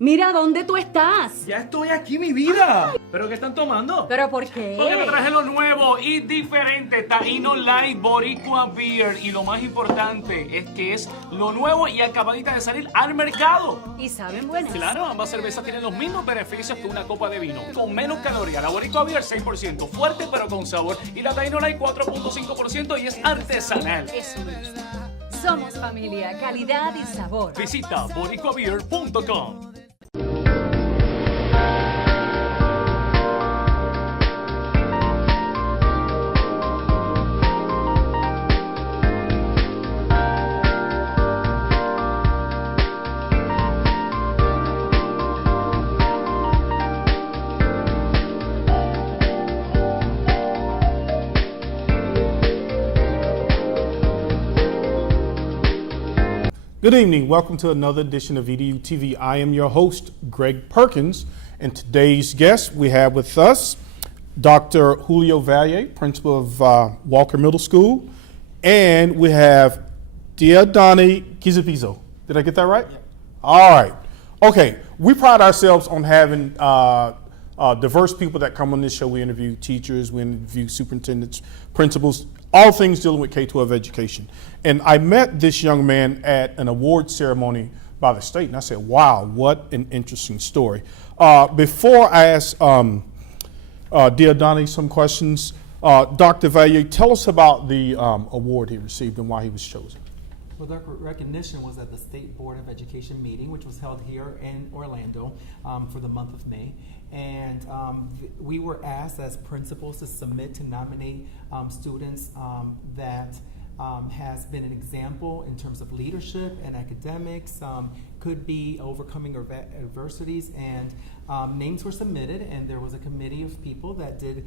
Mira, ¿dónde tú estás? Ya estoy aquí, mi vida. ¿Pero qué están tomando? ¿Pero por qué? Porque me traje lo nuevo y diferente, Taíno Light Boricua Beer. Y lo más importante es que es lo nuevo y acabadita de salir al mercado. ¿Y saben buenas? Claro, ambas cervezas tienen los mismos beneficios que una copa de vino, con menos calorías. La Boricua Beer 6%, fuerte pero con sabor. Y la Taíno Light 4.5% y es artesanal. Eso me gusta. Somos familia, calidad y sabor. Visita boricuabeer.com. Good evening. Welcome to another edition of EduTV. I am your host, Greg Perkins, and today's guest we have with us Dr. Julio Valle, principal of Walker Middle School, and we have Dieudonne Gisubizo. Did I get that right? Yeah. All right. Okay. We pride ourselves on having diverse people that come on this show. We interview teachers, we interview superintendents, principals, all things dealing with K-12 education. And I met this young man at an award ceremony by the state, and I said, wow, what an interesting story. Before I ask Dieudonne some questions, Dr. Valle, tell us about the award he received and why he was chosen. Well, the recognition was at the State Board of Education meeting, which was held here in Orlando for the month of May. And we were asked as principals to submit to nominate students that has been an example in terms of leadership and academics, could be overcoming adversities, and names were submitted, and there was a committee of people that did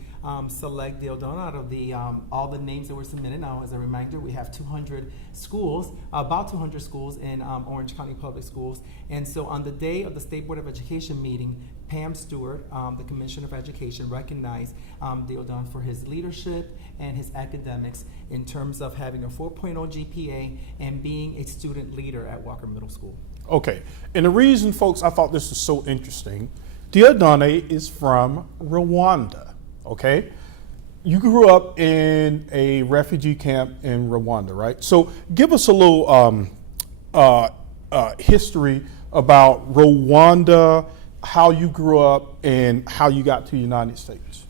select Dieudonne out of the all the names that were submitted. Now, as a reminder, we have 200 schools, about 200 schools in Orange County Public Schools, and so on the day of the State Board of Education meeting, Pam Stewart, the Commissioner of Education, recognized Dieudonne for his leadership and his academics in terms of having a 4.0 GPA and being a student leader at Walker Middle School. Okay, and the reason, folks, I thought this was so interesting, Dieudonne is from Rwanda, okay? You grew up in a refugee camp in Rwanda, right? So give us a little history about Rwanda, how you grew up, and how you got to the United States.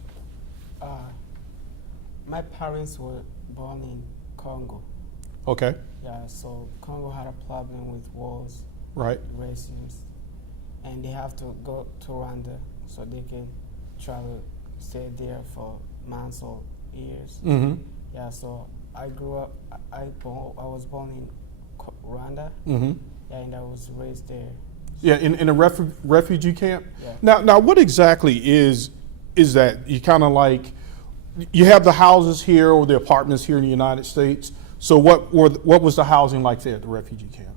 My parents were born in Congo. Okay. Yeah, so Congo had a problem with wars, right, racism, and they have to go to Rwanda so they can travel, stay there for months or years. Mm-hmm. Yeah, so I grew up, I was born in Rwanda, mm-hmm. yeah, and I was raised there. Yeah, in a refugee camp? Yeah. Now what exactly is that? You kind of like, you have the houses here or the apartments here in the United States. So what was the housing like there at the refugee camp?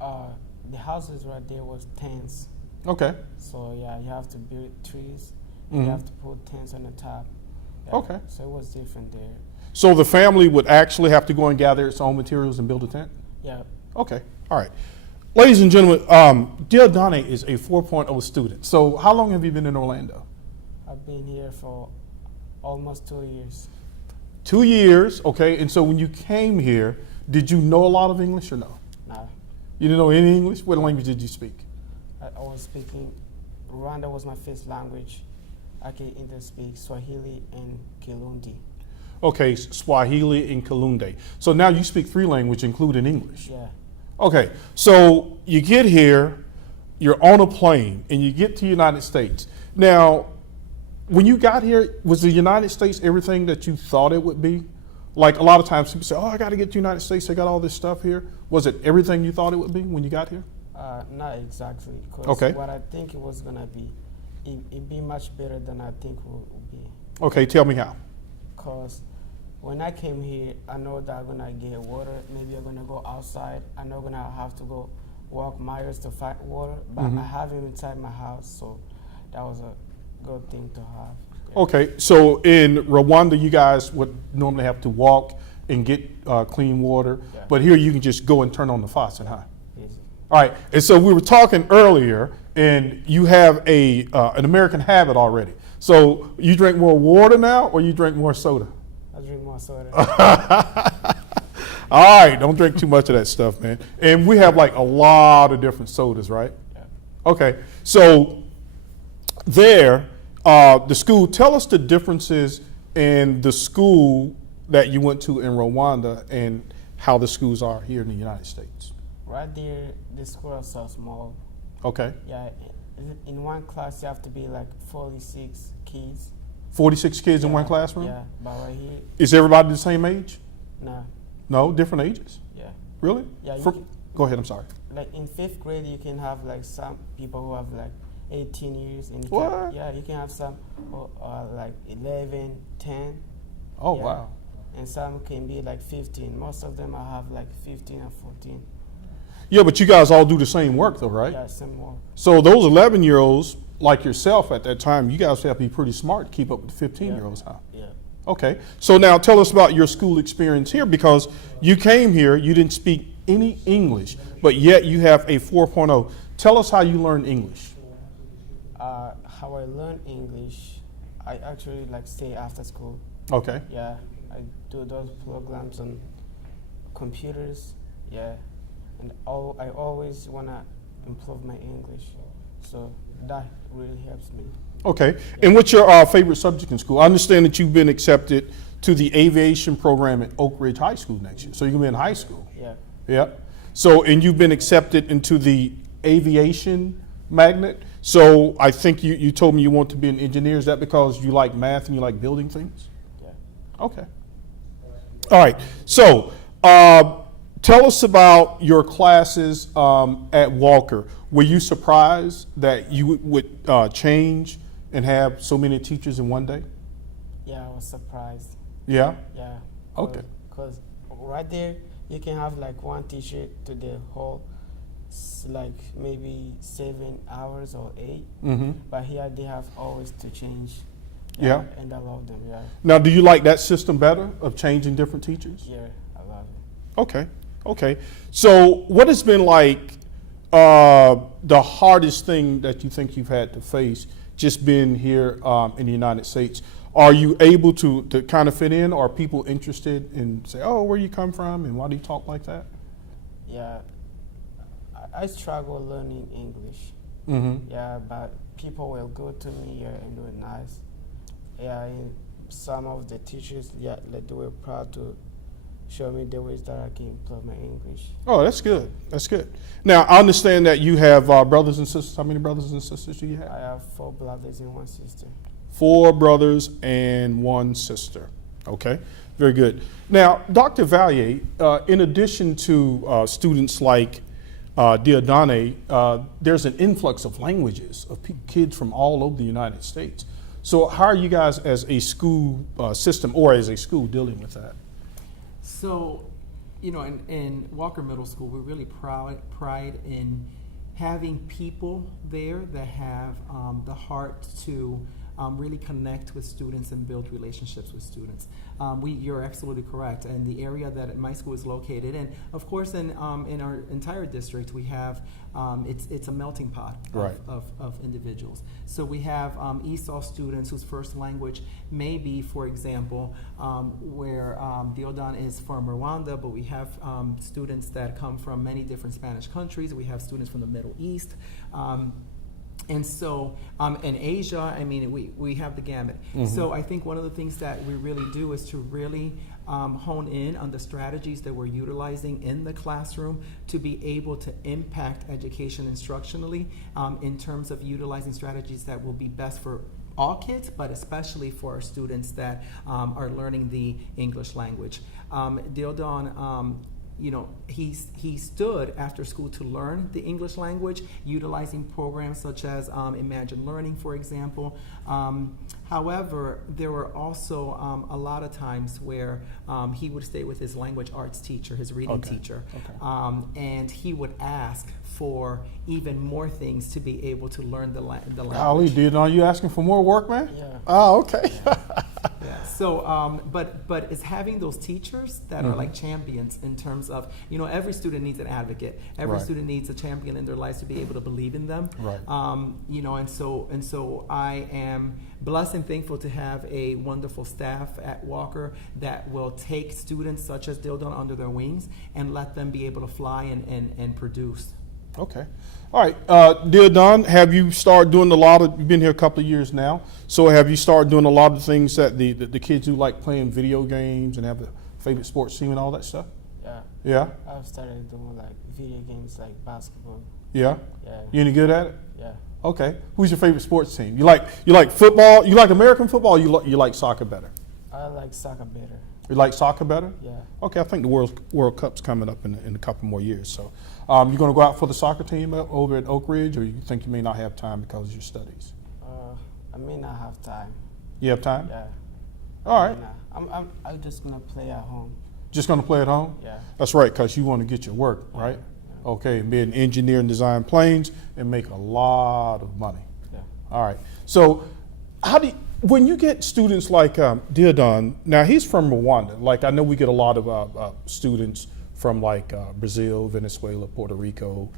The houses right there was tents. Okay. So yeah, you have to build trees, and mm-hmm. you have to put tents on the top. Yeah, okay. So it was different there. So the family would actually have to go and gather its own materials and build a tent? Yeah. Okay, all right. Ladies and gentlemen, Dieudonne is a 4.0 student. So how long have you been in Orlando? I've been here for almost 2 years. 2 years, okay. And so when you came here, did you know a lot of English or no? No. You didn't know any English? What language did you speak? I was speaking, Rwanda was my first language. I can either speak Swahili and Kirundi. Okay, Swahili and Kirundi. So now you speak 3 languages, including English? Yeah. Okay, so you get here, you're on a plane, and you get to the United States. Now, when you got here, was the United States everything that you thought it would be? Like a lot of times people say, oh, I got to get to the United States, they got all this stuff here. Was it everything you thought it would be when you got here? Not exactly, because okay. what I think it was going to be, it'd be much better than I think it would be. Okay, tell me how. Because when I came here, I know that I'm going to get water. Maybe I'm going to go outside. I know I'm going to have to go walk miles to find water, but mm-hmm. I have it inside my house, so that was a good thing to have. Yeah. Okay, so in Rwanda, you guys would normally have to walk and get clean water, but here you can just go and turn on the faucet, huh? Yes. All right, and so we were talking earlier, and you have an American habit already. So you drink more water now, or you drink more soda? I drink more soda. All right, don't drink too much of that stuff, man. And we have like a lot of different sodas, right? Yeah. Okay, so there, the school, tell us the differences in the school that you went to in Rwanda and how the schools are here in the United States. Right there, the school is so small. Okay. Yeah, in one class you have to be like 46 kids. 46 kids in Yeah, one classroom? Yeah, but right here, Is everybody the same age? no. No, different ages? Yeah. Really? Yeah, you From- can- Go ahead, I'm sorry. Like in 5th grade, you can have like some people who have like 18 years. And What? Yeah, you can have some who are like 11, 10. Oh, Yeah. wow. And some can be like 15. Most of them I have like 15 or 14. Yeah, but you guys all do the same work though, right? Yeah, some more. So those 11-year-olds, like yourself at that time, you guys have to be pretty smart to keep up with the 15-year-olds, huh? Yeah. Okay. So now tell us about your school experience here, because you came here, you didn't speak any English, but yet you have a 4.0. Tell us how you learned English. How I learn English, I actually like stay after school. Okay. Yeah, I do those programs on computers. Yeah, and I always wanna improve my English, so that really helps me. Okay. And what's your favorite subject in school? I understand that you've been accepted to the aviation program at Oak Ridge High School next year, so you're gonna be in high school. Yeah, Yeah. So, and you've been accepted into the aviation magnet. So I think you told me you want to be an engineer. Is that because you like math and you like building things? yeah. Okay. All right. So tell us about your classes at Walker. Were you surprised that you would change and have so many teachers in one day? Yeah, I was surprised. Yeah. Yeah. Okay. Because right there, you can have like one teacher to the whole, like maybe 7 hours or 8. Mm-hmm. But here they have always to change. Yeah. And I love them. Yeah. Now, do you like that system better of changing different teachers? Yeah, I love it. Okay. Okay. So what has been like the hardest thing that you think you've had to face just being here in the United States? Are you able to kind of fit in? Or are people interested in say, oh, where you come from and why do you talk like that? Yeah, I struggle learning English. Mm-hmm. Yeah, but people will go to me here and do it nice. Yeah, and some of the teachers, yeah, like they were proud to show me the ways that I can improve my English. Oh, that's good. That's good. Now, I understand that you have brothers and sisters. How many brothers and sisters do you have? I have 4 brothers and 1 sister. 4 brothers and 1 sister. Okay, very good. Now, Dr. Valle, in addition to students like Dieudonne, there's an influx of languages of kids from all over the United States. So how are you guys as a school system or as a school dealing with that? So, you know, in Walker Middle School, we're really pride in having people there that have the heart to really connect with students and build relationships with students. You're absolutely correct. And the area that my school is located in, of course, in our entire district, we have it's a melting pot Right. of individuals. So we have ESOL students whose first language may be, for example, where Dieudonne is from Rwanda, but we have students that come from many different Spanish countries. We have students from the Middle East. And so in Asia, I mean, we have the gamut. Mm-hmm. So I think one of the things that we really do is to really hone in on the strategies that we're utilizing in the classroom to be able to impact education instructionally in terms of utilizing strategies that will be best for all kids, but especially for our students that are learning the English language. Dieudonne, you know, he stood after school to learn the English language, utilizing programs such as Imagine Learning, for example. However, there were also a lot of times where he would stay with his language arts teacher, his reading teacher, and he would ask for even more things to be able to learn the language. Golly, dude, are you asking for more work, man? Yeah. Oh, okay. But it's having those teachers that are like champions in terms of, every student needs an advocate. Every Right. student needs a champion in their lives to be able to believe in them. Right. And so I am blessed and thankful to have a wonderful staff at Walker that will take students such as Dieudonne under their wings and let them be able to fly and produce. Okay. All right. Dieudonne, have you started doing you've been here a couple of years now, so have you started doing a lot of the things that the kids do, like playing video games and have a favorite sports team and all that stuff? Yeah. Yeah? I've started doing like video games like basketball. Yeah? Yeah. You any good at it? Yeah. Okay. Who's your favorite sports team? You like football? You like American football, or you like soccer better? I like soccer better. You like soccer better? Yeah. Okay, I think the World Cup's coming up in a couple more years. So, you're going to go out for the soccer team over at Oak Ridge, or you think you may not have time because of your studies? I may not have time. You have time? Yeah. All right. I'm just gonna play at home. Just going to play at home? Yeah. That's right, because you want to get your work, right? Yeah. Okay, and be an engineer and design planes and make a lot of money. Yeah. All right. So, when you get students like Dieudonne, now he's from Rwanda. Like I know we get a lot of students from like Brazil, Venezuela, Puerto Rico,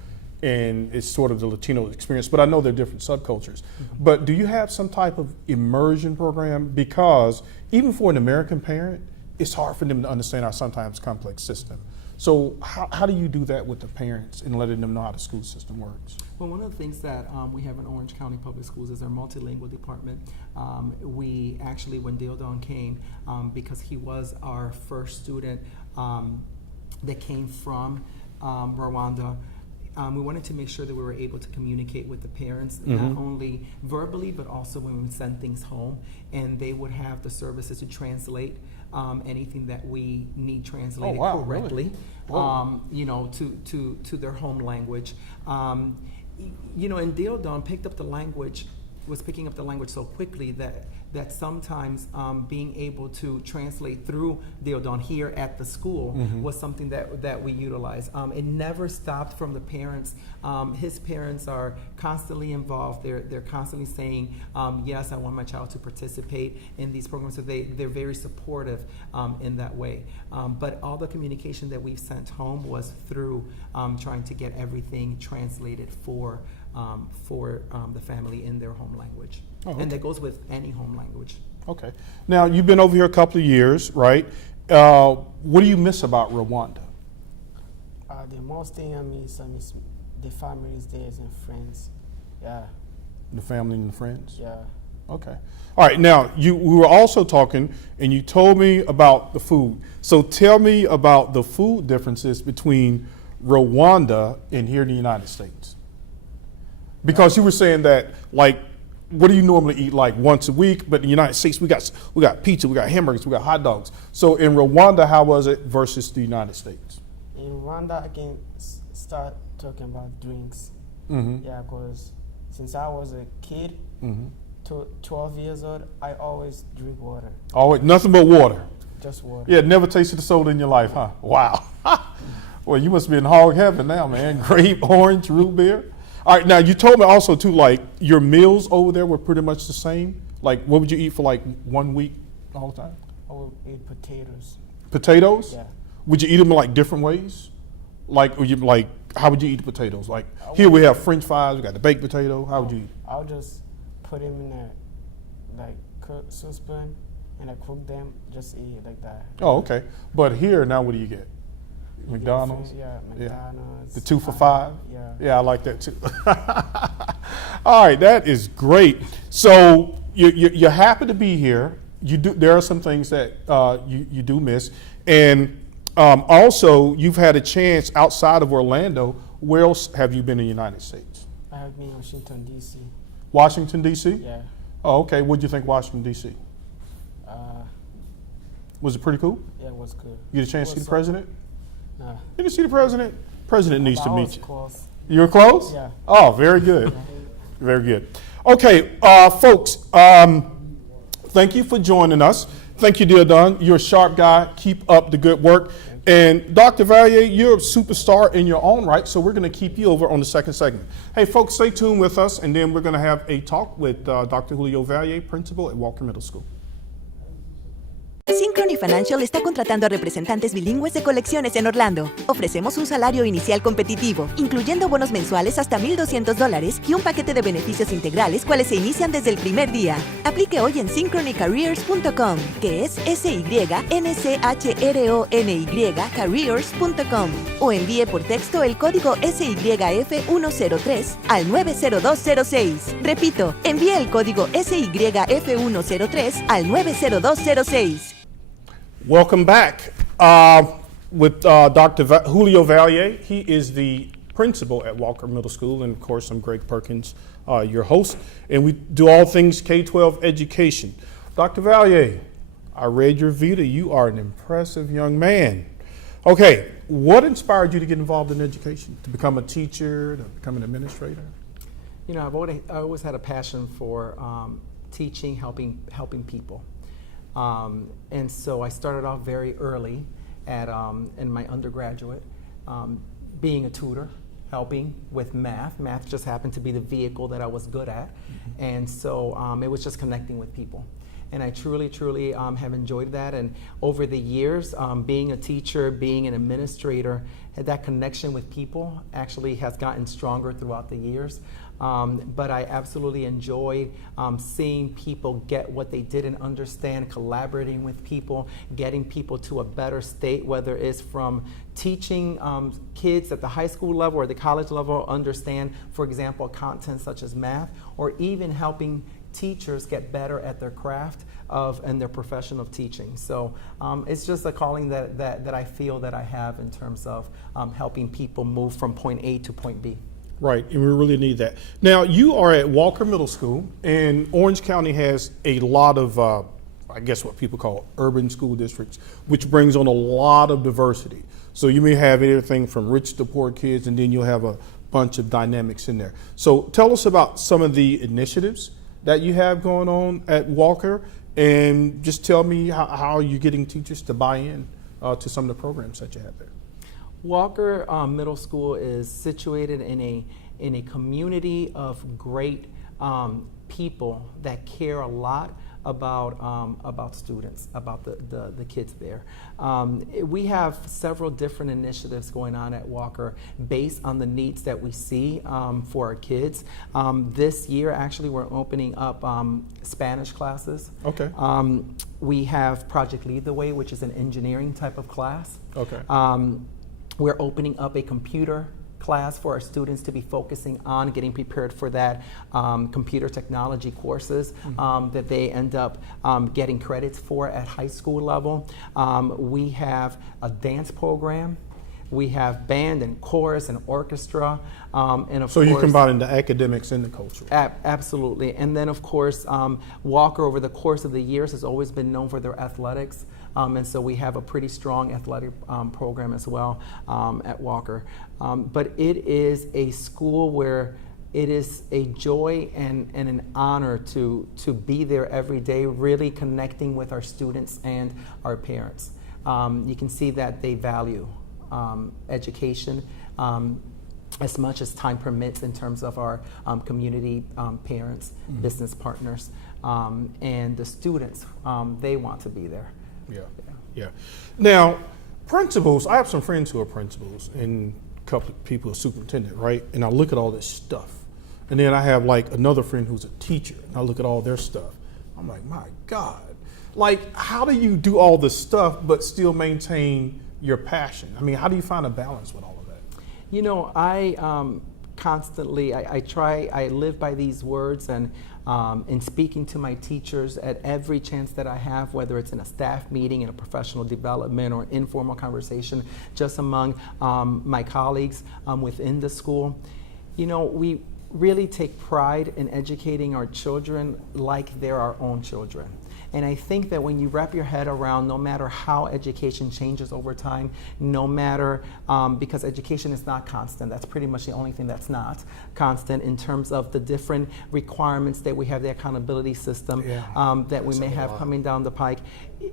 and it's sort of the Latino experience. But I know they're different subcultures. But do you have some type of immersion program? Because even for an American parent, it's hard for them to understand our sometimes complex system. So how do you do that with the parents and letting them know how the school system works? Well, one of the things that we have in Orange County Public Schools is our multilingual department. We actually, when Dieudonne came, because he was our first student that came from Rwanda, we wanted to make sure that we were able to communicate with the parents, not only verbally, but also when we send things home, and they would have the services to translate anything that we need translated correctly, really? to their home language. And Dieudonne was picking up the language so quickly that sometimes being able to translate through Dieudonne here at the school was something that we utilize. It never stopped from the parents. His parents are constantly involved. They're constantly saying, yes, I want my child to participate in these programs. So they're very supportive in that way. But all the communication that we've sent home was through trying to get everything translated for the family in their home language. Oh, okay. And that goes with any home language. Okay. Now, you've been over here a couple of years, right? What do you miss about Rwanda? The most thing I miss is the families there and friends. Yeah. The family and the friends? Yeah. Okay. All right. Now, we were also talking, and you told me about the food. So tell me about the food differences between Rwanda and here in the United States. Because you were saying that, like, what do you normally eat like once a week? But in the United States, we got pizza, we got hamburgers, we got hot dogs. So in Rwanda, how was it versus the United States? In Rwanda, I can start talking about drinks. Yeah, because since I was a kid, to 12 years old, I always drink water. Always, nothing but water. Just water. Yeah, never tasted a soda in your life, huh? Wow. Well, you must be in hog heaven now, man. Grape, orange, root beer. All right, now you told me also too, like your meals over there were pretty much the same. Like, what would you eat for like 1 week all the time? I would eat potatoes. Potatoes? Yeah. Would you eat them in like different ways? Like, how would you eat the potatoes? Like here we have French fries. We got the baked potato. How would you eat? I'll just put them in a saucepan and I cook them. Just eat it like that. Oh, okay. But here now, what do you get? McDonald's? Yeah, McDonald's. The 2 for $5? Yeah. Yeah, I like that too. All right, that is great. So you're happy to be here. There are some things that you do miss. And also, you've had a chance outside of Orlando. Where else have you been in the United States? I have been in Washington, D.C. Washington, D.C.? Yeah. Oh, okay. What did you think Washington, D.C.? Was it pretty cool? Yeah, it was good. You get a chance to see the president? No. You didn't see the president? President needs to meet you. Close. You were close? Yeah. Oh, very good. Very good. Okay, folks, thank you for joining us. Thank you, Dieudonne. You're a sharp guy. Keep up the good work. And Dr. Valle, you're a superstar in your own right, so we're going to keep you over on the second segment. Hey, folks, stay tuned with us, and then we're going to have a talk with Dr. Julio Valle, principal at Walker Middle School. Synchrony Financial está contratando a representantes bilingües de colecciones en Orlando. Ofrecemos un salario inicial competitivo, incluyendo bonos mensuales hasta $1,200 y un paquete de beneficios integrales, cuales se inician desde el primer día. Aplique hoy en synchronycareers.com, que es SYNCHRONY careers.com, o envíe por texto el código SYF103 al 90206. Repito, envíe el código SYF103 al 90206. Welcome back with Dr. Julio Valle. He is the principal at Walker Middle School, and of course I'm Greg Perkins, your host, and we do all things K-12 education. Dr. Valle, I read your Vita. You are an impressive young man. Okay, what inspired you to get involved in education, to become a teacher, to become an administrator? You know, I always had a passion for teaching, helping people. And so I started off very early at in my undergraduate, being a tutor, helping with math. Math just happened to be the vehicle that I was good at. Mm-hmm. And so it was just connecting with people. And I truly have enjoyed that. And over the years, being a teacher, being an administrator, that connection with people actually has gotten stronger throughout the years. But I absolutely enjoyed seeing people get what they didn't understand, collaborating with people, getting people to a better state, whether it's from teaching kids at the high school level or the college level understand, for example, content such as math, or even helping teachers get better at their craft and their profession of teaching. So it's just a calling that I feel that I have in terms of helping people move from point A to point B. Right, and we really need that. Now, you are at Walker Middle School, and Orange County has a lot of, I guess what people call urban school districts, which brings on a lot of diversity. So you may have everything from rich to poor kids, and then you'll have a bunch of dynamics in there. So tell us about some of the initiatives that you have going on at Walker, and just tell me how you're getting teachers to buy in to some of the programs that you have there. Walker Middle School is situated in a community of great people that care a lot about students, about the kids there. We have several different initiatives going on at Walker based on the needs that we see for our kids. This year, actually, we're opening up Spanish classes. Okay. We have Project Lead the Way, which is an engineering type of class. Okay. We're opening up a computer class for our students to be focusing on getting prepared for that computer technology courses that they end up getting credits for at high school level. We have a dance program. We have band and chorus and orchestra. And of so course, you're combining the academics and the culture. Absolutely. And then, of course, Walker, over the course of the years, has always been known for their athletics. And so we have a pretty strong athletic program as well at Walker. But it is a school where it is a joy and an honor to be there every day, really connecting with our students and our parents. You can see that they value education as much as time permits in terms of our community parents, business partners, and the students. They want to be there. Yeah. Now, principals, I have some friends who are principals and a couple of people are superintendent, right? And I look at all this stuff. And then I have like another friend who's a teacher, and I look at all their stuff. I'm like, my God. Like, how do you do all this stuff but still maintain your passion? I mean, how do you find a balance with all of that? You know, I constantly, I live by these words, and in speaking to my teachers at every chance that I have, whether it's in a staff meeting, in a professional development, or informal conversation just among my colleagues within the school. You know, we really take pride in educating our children like they're our own children. And I think that when you wrap your head around, no matter how education changes over time, no matter, because education is not constant, that's pretty much the only thing that's not constant in terms of the different requirements that we have, the accountability system that we may have coming down the pike.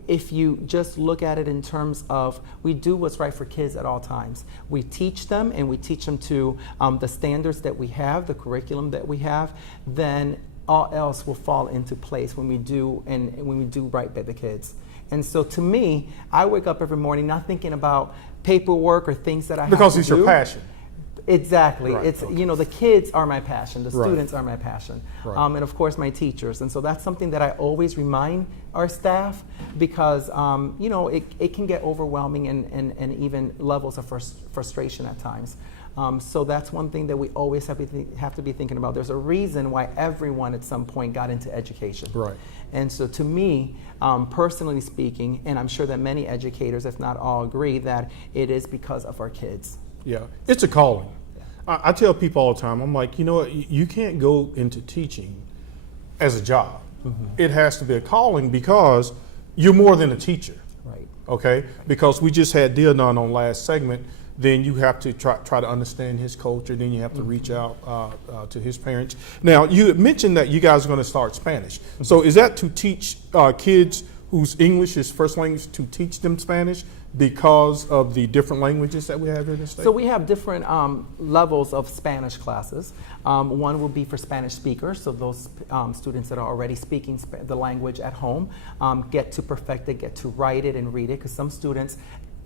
If you just look at it in terms of, we do what's right for kids at all times. We teach them, and we teach them to the standards that we have, the curriculum that we have, then all else will fall into place when we do right by the kids. And so to me, I wake up every morning not thinking about paperwork or things that I have to do. Because it's your passion. Exactly. Right, It's okay. you know, the kids are my passion, the Right. students are my passion, Right. and of course my teachers. And so that's something that I always remind our staff because you know, it can get overwhelming and even levels of frustration at times. So that's one thing that we always have to be thinking about. There's a reason why everyone at some point got into education. Right. And so to me, personally speaking, and I'm sure that many educators, if not all, agree that it is because of our kids. Yeah, it's a calling. I tell people all the time, I'm like, you know what, you can't go into teaching as a job. It has to be a calling because you're more than a teacher. Right. Okay? Because we just had Dieudonne on last segment, then you have to try to understand his culture, then you have to reach out to his parents. Now, you had mentioned that you guys are going to start Spanish. So is that to teach kids whose English is first language, to teach them Spanish because of the different languages that we have here in the state? So we have different levels of Spanish classes. One will be for Spanish speakers, so those students that are already speaking the language at home get to perfect it, get to write it and read it, because some students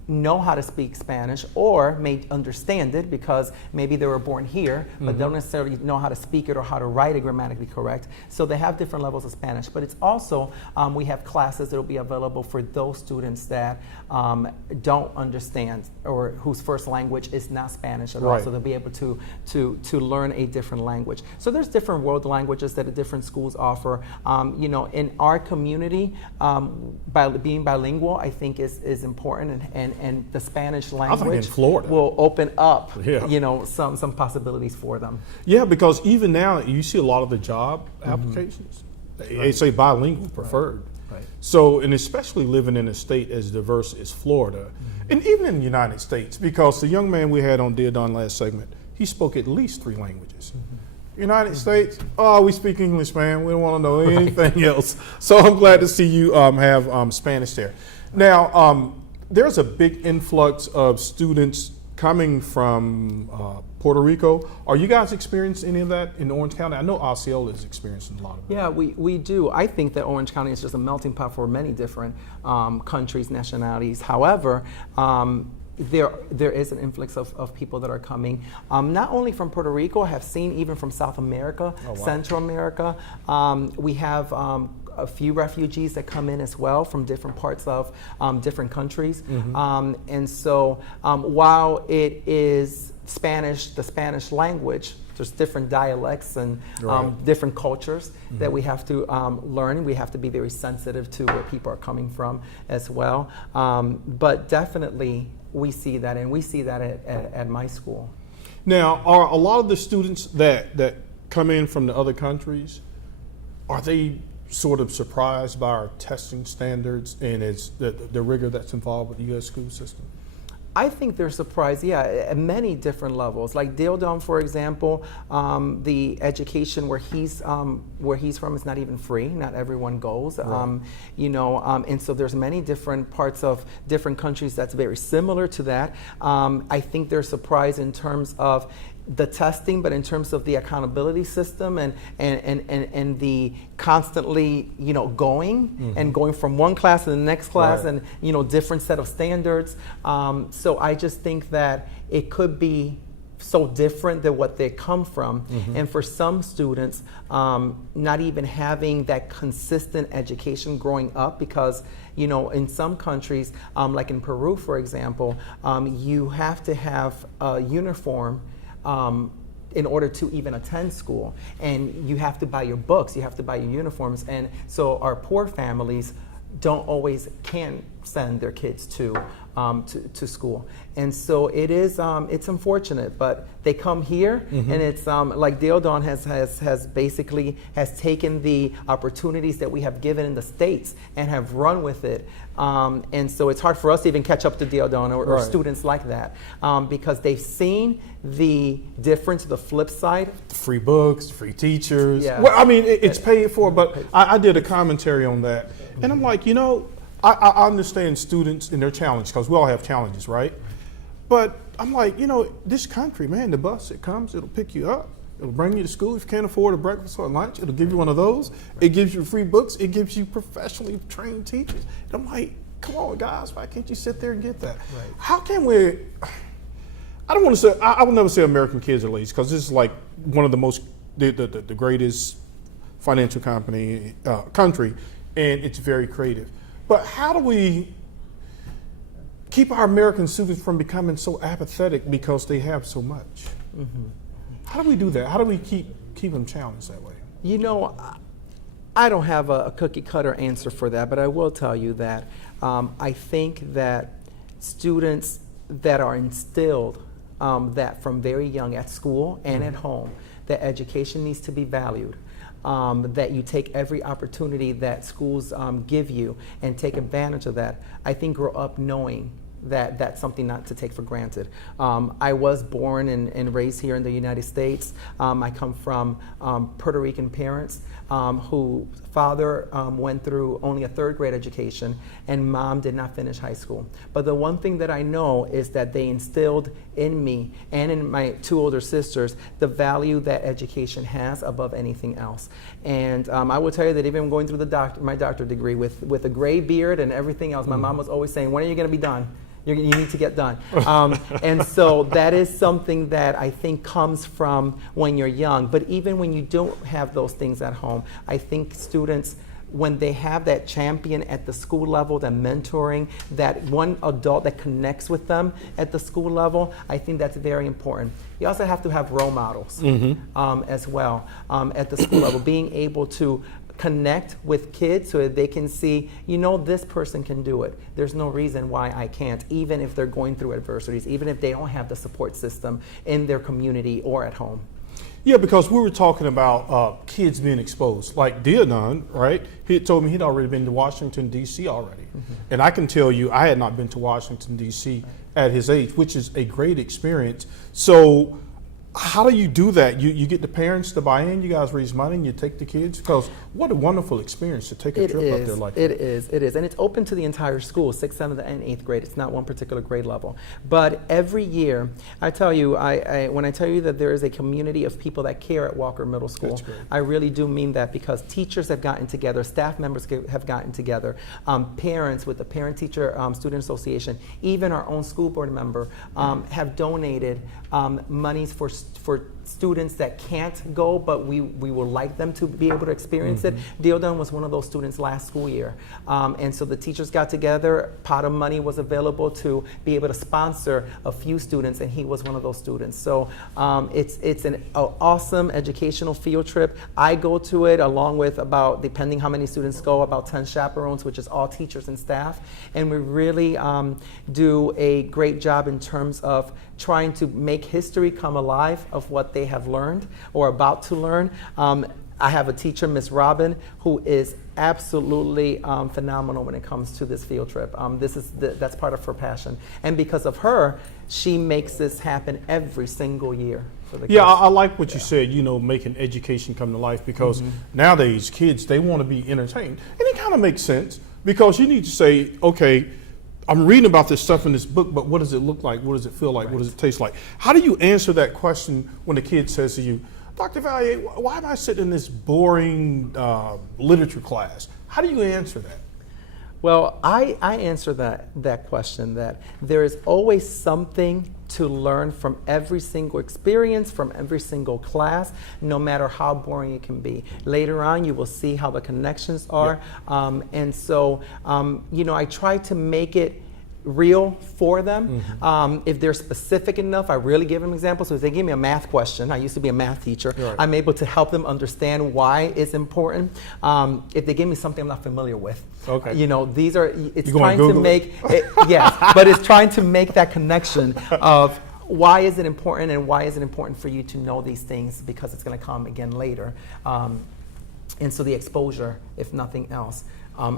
know how to speak Spanish or may understand it because maybe they were born here, but don't necessarily know how to speak it or how to write it grammatically correct. So they have different levels of Spanish, but it's also, we have classes that will be available for those students that don't understand or whose first language is not Spanish at all. Right. So they'll be able to learn a different language. So there's different world languages that the different schools offer. You know, in our community, by being bilingual, I think is important, and the Spanish language in Florida. will open up, Yeah. you know, some possibilities for them. Yeah, because even now you see a lot of the job applications. They say bilingual preferred. Right. So, and especially living in a state as diverse as Florida, and even in the United States, because the young man we had on Dieudonne last segment, he spoke at least 3 languages. United States, oh, we speak English, man. We don't want to know anything else. So I'm glad to see you have Spanish there. Now, there's a big influx of students coming from Puerto Rico. Are you guys experiencing any of that in Orange County? I know Osceola is experiencing a lot of that. Yeah, we do. I think that Orange County is just a melting pot for many different countries, nationalities. However, there is an influx of people that are coming, not only from Puerto Rico. I have seen even from South America, Central America. We have a few refugees that come in as well from different parts of different countries. And so while it is Spanish, the Spanish language, there's different dialects and different cultures that we have to learn. We have to be very sensitive to where people are coming from as well. But definitely we see that, and we see that at my school. Now, are a lot of the students that come in from the other countries, are they sort of surprised by our testing standards and it's the rigor that's involved with the U.S. school system? I think they're surprised, yeah, at many different levels. Like Dieudonne, for example, the education where he's from is not even free. Not everyone goes, you know, and so there's many different parts of different countries that's very similar to that. I think they're surprised in terms of the testing, but in terms of the accountability system and the constantly, you know, going from one class to the next class, and you know, different set of standards. So I just think that it could be so different than what they come from, and for some students, not even having that consistent education growing up, because you know, in some countries, like in Peru, for example, you have to have a uniform in order to even attend school, and you have to buy your books, you have to buy your uniforms, and so our poor families can send their kids to school, and so it is it's unfortunate, but they come here, and it's like Dieudonne has basically taken the opportunities that we have given in the States and have run with it, and so it's hard for us to even catch up to Dieudonne or students like that, because they've seen the difference, the flip side. Free books, free teachers. Yeah. Well, I mean, it's paid for, but I did a commentary on that, and I'm like, you know, I understand students and their challenge, because we all have challenges, right? But I'm like, you know, this country, man, the bus, it comes, it'll pick you up. It'll bring you to school. If you can't afford a breakfast or lunch, it'll give you one of those. It gives you free books. It gives you professionally trained teachers. And I'm like, come on, guys, why can't you sit there and get that? Right. How can we? I don't want to say. I will never say American kids are lazy, because this is like one of the most the greatest financial country, and it's very creative. But how do we keep our American students from becoming so apathetic because they have so much? Mm-hmm. How do we do that? How do we keep them challenged that way? You know, I don't have a cookie cutter answer for that, but I will tell you that I think that students that are instilled that from very young at school and at home, that education needs to be valued, that you take every opportunity that schools give you and take advantage of that, I think grow up knowing that that's something not to take for granted. I was born and raised here in the United States. I come from Puerto Rican parents who father went through only a third grade education and mom did not finish high school. But the one thing that I know is that they instilled in me and in my two older sisters the value that education has above anything else. And I will tell you that even going through my doctorate degree with a gray beard and everything else, my mom was always saying, when are you going to be done? You need to get done. And so that is something that I think comes from when you're young. But even when you don't have those things at home, I think students, when they have that champion at the school level, that mentoring, that one adult that connects with them at the school level, I think that's very important. You also have to have role models as well at the school level, being able to connect with kids so that they can see, this person can do it. There's no reason why I can't, even if they're going through adversities, even if they don't have the support system in their community or at home. Yeah, because we were talking about kids being exposed. Like Dieudonne, right? He had told me he'd already been to Washington, D.C. already. And I can tell you, I had not been to Washington, D.C. at his age, which is a great experience. So how do you do that? You get the parents to buy in, you guys raise money, and you take the kids? Because what a wonderful experience to take a trip up there like that. It is. And it's open to the entire school, 6th, 7th, and 8th grade. It's not one particular grade level. But every year, I tell you, when I tell you that there is a community of people that care at Walker Middle School, I really do mean that, because teachers have gotten together, staff members have gotten together, parents with the Parent-Teacher Student Association, even our own school board member have donated monies for students that can't go, but we would like them to be able to experience it. Dieudonne was one of those students last school year. And so the teachers got together, pot of money was available to be able to sponsor a few students, and he was one of those students. So it's an awesome educational field trip. I go to it along with about, depending how many students go, about 10 chaperones, which is all teachers and staff. And we really do a great job in terms of trying to make history come alive of what they have learned or about to learn. I have a teacher, Miss Robin, who is absolutely phenomenal when it comes to this field trip. That's part of her passion. And because of her, she makes this happen every single year. For the kids. I like what you said, making education come to life, because nowadays kids, they want to be entertained. And it kind of makes sense, because you need to say, okay, I'm reading about this stuff in this book, but what does it look like? What does it feel like? What does it taste like? How do you answer that question when the kid says to you, Dr. Valle, why am I sitting in this boring literature class? How do you answer that? Well, I answer that question that there is always something to learn from every single experience, from every single class, no matter how boring it can be. Later on, you will see how the connections are. And so, I try to make it real for them. If they're specific enough, I really give them examples. So if they give me a math question, I used to be a math teacher, I'm able to help them understand why it's important. If they give me something I'm not familiar with, these are, it's trying to make, but it's trying to make that connection of why is it important, and why is it important for you to know these things, because it's going to come again later. And so the exposure, if nothing else,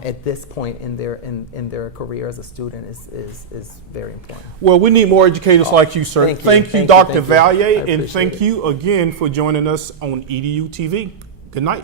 at this point in their career as a student is very important. Well, we need more educators like you, sir. Thank you, Dr. Valle, and thank you again for joining us on EduTV. Good night.